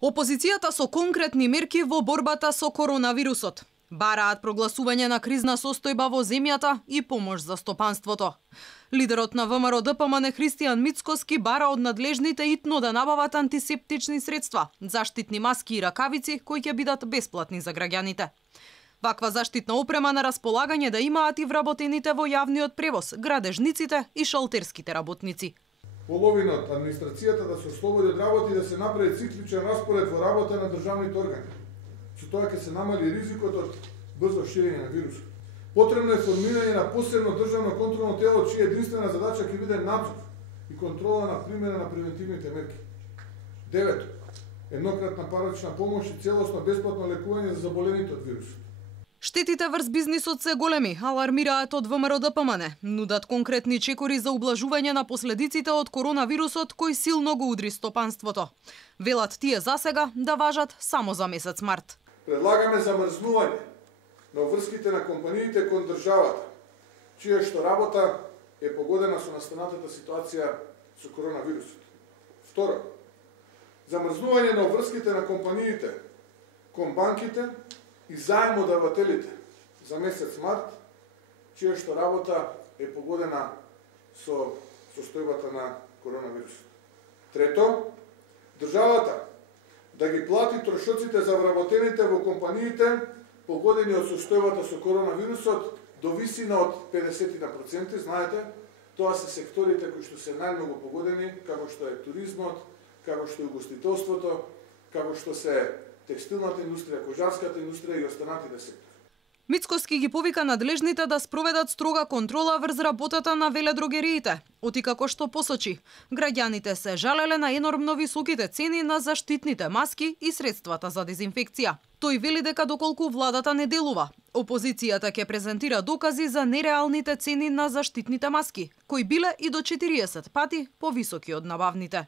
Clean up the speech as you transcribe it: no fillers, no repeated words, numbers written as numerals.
Опозицијата со конкретни мерки во борбата со коронавирусот. Бараат прогласување на кризна состојба во земјата и помош за стопанството. Лидерот на ВМРО ДПМН Христијан Мицкоски бара од надлежните итно да набават антисептични средства, заштитни маски и ракавици кои ќе бидат бесплатни за граѓаните. Ваква заштитна опрема на располагање да имаат и вработените во јавниот превоз, градежниците и шалтерските работници. Половина од администрацијата да се ослободи од работа и да се направи цикличен распоред во работа на државните органи. Со тоа ќе се намали ризикот од брзо ширење на вирусот. Потребно е формирање на посебно државно контролно тело чија единствена задача ќе биде надзор и контрола на примена на превентивните мерки. Девето, еднократна парична помош и целосно бесплатно лекување за заболените од вирусот. Штетите врз бизнисот се големи, алармираат од ВМРО ДПМН. Нудат конкретни чекори за ублажување на последиците од коронавирусот кој силно го удри стопанството. Велат тие засега да важат само за месец март. Предлагаме замрзнување на врските на компаниите кон државата, чија што работа е погодена со настанатата ситуација со коронавирусот. Второ, замрзнување на врските на компаниите кон банките и заемодавателите за месец март, чија што работа е погодена со состојбата на коронавирусот. Трето, државата да ги плати трошоците за вработените во компаниите погодени од состојбата со коронавирусот до висина од 50%. Знаете, тоа се секторите кои што се најмногу погодени, како што е туризмот, како што е угостителството, како што се текстилната индустрија, кожарската индустрија и останатите сектори. Мицкоски ги повика надлежните да спроведат строга контрола врз работата на веледрогериите. Оти како што посочи, граѓаните се жалеле на енормно високите цени на заштитните маски и средствата за дезинфекција. Тој вели дека доколку владата не делува, опозицијата ќе презентира докази за нереалните цени на заштитните маски, кои биле и до 40 пати повисоки од набавните.